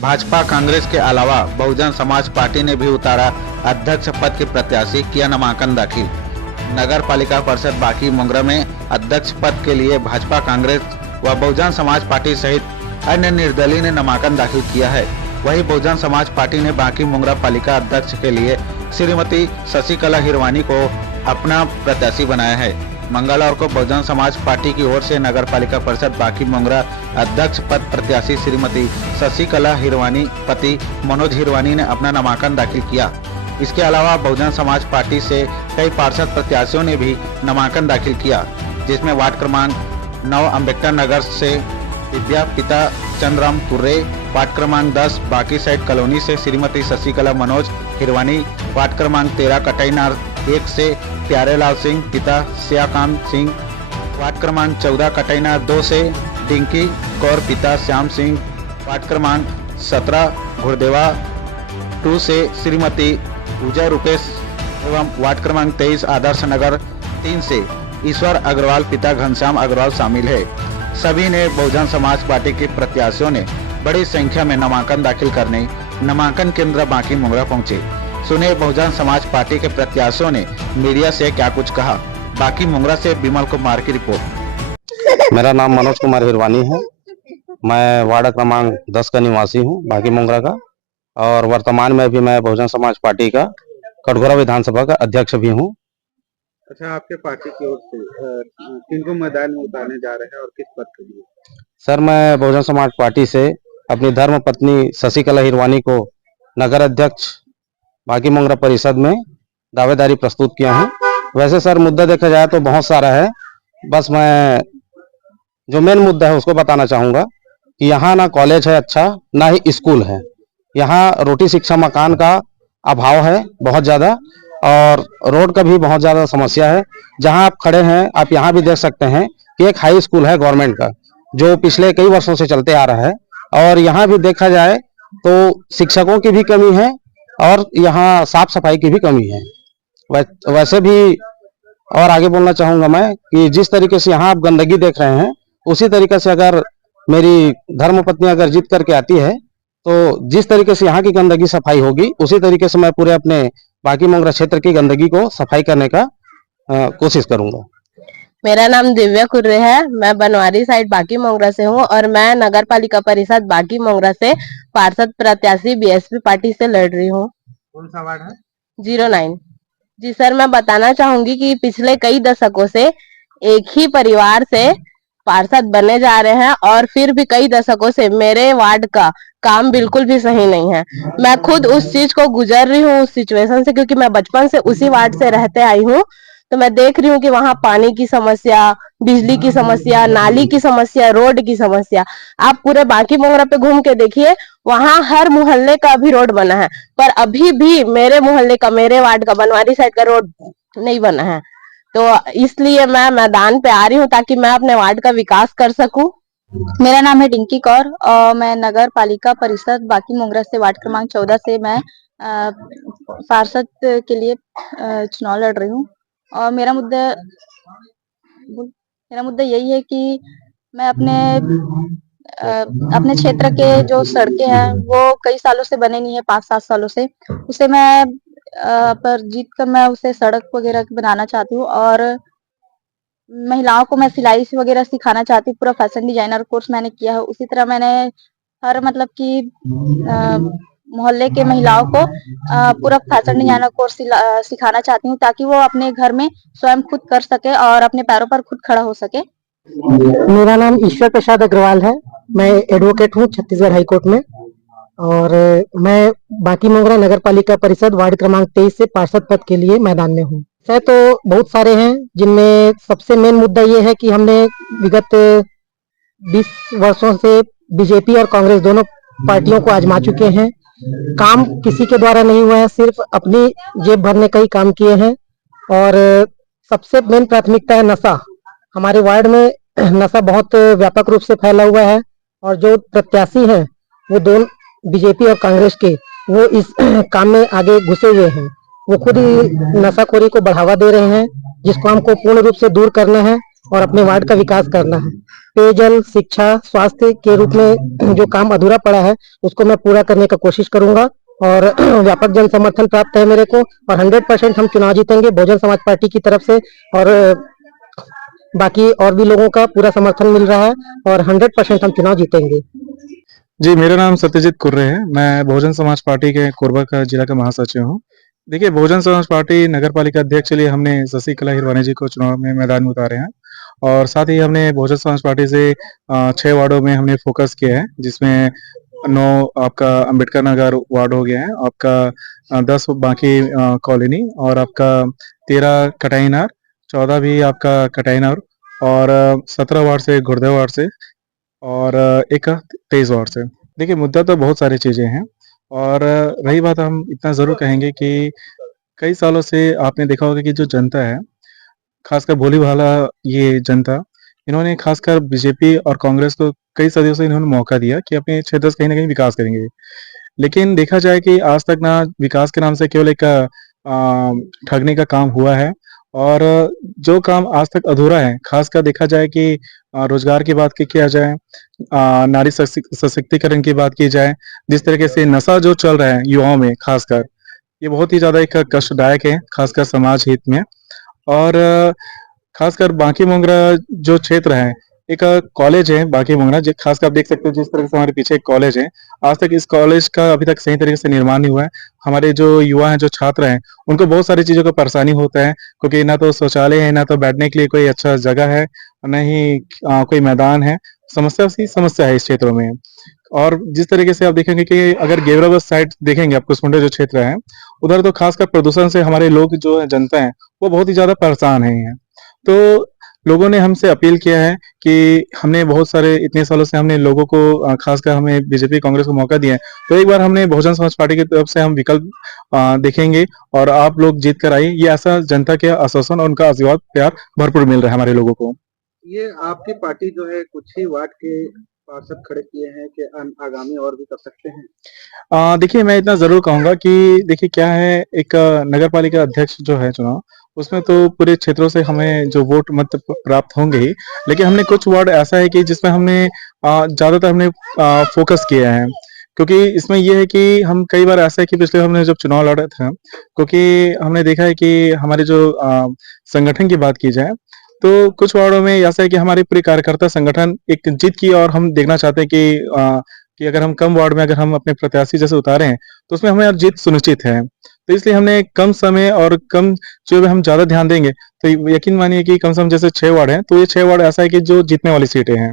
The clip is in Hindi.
भाजपा कांग्रेस के अलावा बहुजन समाज पार्टी ने भी उतारा अध्यक्ष पद के प्रत्याशी, किया नामांकन दाखिल। नगर पालिका परिषद बाकी मुंगरा में अध्यक्ष पद के लिए भाजपा कांग्रेस व बहुजन समाज पार्टी सहित अन्य निर्दलीय ने नामांकन दाखिल किया है। वहीं बहुजन समाज पार्टी ने बाकी मुंगरा पालिका अध्यक्ष के लिए श्रीमती शशिकला हिरवानी को अपना प्रत्याशी बनाया है। मंगलवार को बहुजन समाज पार्टी की ओर से नगर पालिका परिषद बाकी मुंगरा अध्यक्ष पद प्रत्याशी श्रीमती शशिकला हिरवानी पति मनोज हिरवानी ने अपना नामांकन दाखिल किया। इसके अलावा बहुजन समाज पार्टी से कई पार्षद प्रत्याशियों ने भी नामांकन दाखिल किया, जिसमें वार्ड क्रमांक 9 अम्बेडकर नगर से विद्या पिता चंद्रराम कुर्रे, वार्ड क्रमांक 10 बाकी साइड कॉलोनी से श्रीमती शशिकला मनोज हिरवानी, वार्ड क्रमांक 13 कटैनार 1 से प्यारेलाल सिंह पिता श्याकांत सिंह, वार्ड क्रमांक 14 कटैनार 2 से डिंकी कौर पिता श्याम सिंह, वार्ड क्रमांक 17 घुड़देवा 2 से श्रीमती पूजा रुपेश एवं वार्ड क्रमांक 23 आदर्श नगर 3 से ईश्वर अग्रवाल पिता घनश्याम अग्रवाल शामिल है। सभी ने बहुजन समाज पार्टी के प्रत्याशियों ने बड़ी संख्या में नामांकन दाखिल करने नामांकन केंद्र बाकी मुंगरा पहुंचे। सुने बहुजन समाज पार्टी के प्रत्याशियों ने मीडिया से क्या कुछ कहा। बाकी मुंगरा से बिमल कुमार की रिपोर्ट। मेरा नाम मनोज कुमार हिरवानी है। मैं वार्ड क्रमांक 10 का निवासी हूं, बाकी मुंगरा का, और वर्तमान में भी मैं बहुजन समाज पार्टी का कटघोरा विधानसभा का अध्यक्ष भी हूं। अच्छा, आपके पार्टी की ओर से किनको मैदान में उतारने जा रहे हैं और किस पद के लिए? सर, मैं बहुजन समाज पार्टी से अपनी धर्म पत्नी शशिकला हिरवानी को नगर अध्यक्ष बाकी मुंगरा परिषद में दावेदारी प्रस्तुत किया हूं। वैसे सर, मुद्दा देखा जाए तो बहुत सारा है, बस मैं जो मेन मुद्दा है उसको बताना चाहूंगा कि यहाँ ना कॉलेज है अच्छा, ना ही स्कूल है। यहाँ रोटी शिक्षा मकान का अभाव है बहुत ज्यादा, और रोड का भी बहुत ज्यादा समस्या है। जहां आप खड़े हैं, आप यहाँ भी देख सकते हैं कि एक हाई स्कूल है गवर्नमेंट का, जो पिछले कई वर्षों से चलते आ रहा है, और यहाँ भी देखा जाए तो शिक्षकों की भी कमी है और यहाँ साफ सफाई की भी कमी है। वैसे भी और आगे बोलना चाहूंगा मैं कि जिस तरीके से यहाँ आप गंदगी देख रहे हैं, उसी तरीके से अगर मेरी धर्मपत्नी अगर जीत करके आती है तो जिस तरीके से यहाँ की गंदगी सफाई होगी, उसी तरीके से मैं पूरे अपने बाकी मुंगरा क्षेत्र की गंदगी को सफाई करने का कोशिश करूंगा। मेरा नाम दिव्या कुर्रे है। मैं बनवारी साइड बाकी मुंगरा से हूँ और मैं नगर पालिका परिषद बाकी मुंगरा से पार्षद प्रत्याशी बीएसपी पार्टी से लड़ रही हूँ। कौन सा वार्ड है? 09। जी सर, मैं बताना चाहूंगी कि पिछले कई दशकों से एक ही परिवार से पार्षद बने जा रहे हैं और फिर भी कई दशकों से मेरे वार्ड का काम बिल्कुल भी सही नहीं है। मैं खुद उस चीज को गुजर रही हूँ, उस सिचुएशन से, क्योंकि मैं बचपन से उसी वार्ड से रहते आई हूँ। तो मैं देख रही हूँ कि वहाँ पानी की समस्या, बिजली की समस्या, नाली की समस्या, रोड की समस्या। आप पूरे बाकी मुंगरा पे घूम के देखिए, वहाँ हर मोहल्ले का भी रोड बना है, पर अभी भी मेरे मोहल्ले का, मेरे वार्ड का, बनवारी साइड का रोड नहीं बना है। तो इसलिए मैं मैदान पे आ रही हूँ ताकि मैं अपने वार्ड का विकास कर सकूं। मेरा नाम है डिंकी कौर और मैं नगर पालिका परिषद बाकी मुंगरा से वार्ड क्रमांक 14 से मैं पार्षद के लिए चुनाव लड़ रही हूँ। और मेरा मुद्दा यही है कि मैं अपने क्षेत्र के जो सड़कें हैं वो कई सालों से बने नहीं है, 5-7 सालों से, उसे मैं पर जीत कर मैं उसे सड़क वगैरह बनाना चाहती हूँ। और महिलाओं को मैं सिलाई वगैरह सिखाना चाहती हूँ। पूरा फैशन डिजाइनर कोर्स मैंने किया है। उसी तरह मैंने हर मतलब कि मोहल्ले के महिलाओं को पूरा फैशन डिजाइनर कोर्स सिखाना चाहती हूँ, ताकि वो अपने घर में स्वयं खुद कर सके और अपने पैरों पर खुद खड़ा हो सके। मेरा नाम ईश्वर प्रसाद अग्रवाल है। मैं एडवोकेट हूँ छत्तीसगढ़ हाईकोर्ट में, और मैं बाकी मुंगरा नगर पालिका परिषद वार्ड क्रमांक 23 से पार्षद पद के लिए मैदान में हूँ। तो बहुत सारे हैं, जिनमें सबसे मेन मुद्दा ये है कि हमने विगत 20 वर्षों से बीजेपी और कांग्रेस दोनों पार्टियों को आजमा चुके हैं। काम किसी के द्वारा नहीं हुआ है, सिर्फ अपनी जेब भरने का ही काम किए हैं। और सबसे मेन प्राथमिकता है नशा। हमारे वार्ड में नशा बहुत व्यापक रूप से फैला हुआ है, और जो प्रत्याशी हैं वो दोनों बीजेपी और कांग्रेस के, वो इस काम में आगे घुसे हुए हैं। वो खुद ही नशाखोरी को बढ़ावा दे रहे हैं, जिसको हमको पूर्ण रूप से दूर करना है। और अपने वार्ड का विकास करना है। पेयजल, शिक्षा, स्वास्थ्य के रूप में जो काम अधूरा पड़ा है उसको मैं पूरा करने का कोशिश करूंगा और व्यापक जन समर्थन प्राप्त है मेरे को और 100% हम चुनाव जीतेंगे बहुजन समाज पार्टी की तरफ से। और बाकी और भी लोगों का पूरा समर्थन मिल रहा है और 100% हम चुनाव जीतेंगे। जी, मेरा नाम सत्यजीत कुर्रे है। मैं बहुजन समाज पार्टी के कोरबा का जिला का महासचिव हूँ। देखिए, बहुजन समाज पार्टी नगर पालिका अध्यक्ष के लिए हमने शशिकला हिरवानी जी को चुनाव में मैदान में उतारे हैं और साथ ही हमने बहुजन समाज पार्टी से 6 वार्डों में हमने फोकस किया है, जिसमें 9 आपका अम्बेडकर नगर वार्ड हो गया है, आपका 10 बाकी कॉलोनी और आपका 13 कटाईनार, 14 भी आपका कटाईनार और 17 वार्ड से गुर्दे वार्ड से और एक 23 वार्ड से। देखिए, मुद्दा तो बहुत सारी चीज़ें हैं और रही बात, हम इतना ज़रूर कहेंगे कि कई सालों से आपने देखा होगा कि जो जनता है, खासकर भोली-भाला ये जनता, इन्होंने खासकर बीजेपी और कांग्रेस को कई सदियों से इन्होंने मौका दिया कि अपने क्षेत्र से कहीं न कहीं विकास करेंगे। लेकिन देखा जाए कि आज तक ना विकास के नाम से केवल एक ठगने का काम हुआ है और जो काम आज तक अधूरा है, खासकर देखा जाए कि रोज़गार की बात की किया जाए, नारी सशक्तिकरण की बात की जाए, जिस तरीके से नशा जो चल रहा है युवाओं में खासकर, ये बहुत ही ज़्यादा एक कष्टदायक है, खासकर समाज हित में। और खासकर बांकी-मुंगरा जो क्षेत्र है, एक कॉलेज है बांकी-मुंगरा, जो खासकर आप देख सकते हो जिस तरह से हमारे पीछे एक कॉलेज है, आज तक इस कॉलेज का अभी तक सही तरीके से निर्माण नहीं हुआ है। हमारे जो युवा हैं, जो छात्र हैं, उनको बहुत सारी चीज़ों का परेशानी होता है क्योंकि ना तो शौचालय है, ना तो बैठने के लिए कोई अच्छा जगह है, ना ही कोई मैदान है। समस्या सी समस्या है इस क्षेत्रों में। और जिस तरीके से आप देखेंगे कि अगर गेवराबाद साइड देखेंगे आप, कुसमुंडा जो क्षेत्र है, उधर तो खासकर प्रदूषण से हमारे लोग जो है जनता है, वो बहुत ही ज़्यादा परेशान हैं। तो लोगों ने हमसे अपील किया है कि हमने बहुत सारे इतने सालों से हमने लोगों को खासकर हमें बीजेपी, कांग्रेस को मौका दिया है, तो एक बार हमने बहुजन समाज पार्टी की तरफ से हम विकल्प देखेंगे और आप लोग जीत कर आइए। ये ऐसा जनता के आश्वासन और उनका आशीर्वाद, प्यार भरपूर मिल रहा है हमारे लोगों को। ये आपकी पार्टी जो है कुछ ही वार्ड के पार्षद खड़े किए हैं कि आगामी और भी कर सकते हैं? देखिए, मैं इतना ज़रूर कहूँगा कि देखिए क्या है, एक नगर पालिका अध्यक्ष जो है चुनाव, उसमें तो पूरे क्षेत्रों से हमें जो वोट मत प्राप्त होंगे ही, लेकिन हमने कुछ वार्ड ऐसा है कि जिसमें हमने ज़्यादातर हमने फ़ोकस किया है। क्योंकि इसमें ये है कि हम कई बार ऐसा है कि पिछले हमने जब चुनाव लड़ा था, क्योंकि हमने देखा है कि हमारे जो संगठन की बात की जाए, तो कुछ वार्डों में ऐसा है कि हमारे पूरे कार्यकर्ता संगठन एक जीत की और हम देखना चाहते हैं कि अगर हम कम वार्ड में अगर हम अपने प्रत्याशी जैसे उतारे हैं, तो उसमें हमें जीत सुनिश्चित है। तो इसलिए हमने कम समय और कम चीज़ों में हम ज़्यादा ध्यान देंगे, तो यकीन मानिए कि कम से कम जैसे 6 वार्ड हैं, तो ये 6 वार्ड ऐसा है कि जो जीतने वाली सीटें हैं।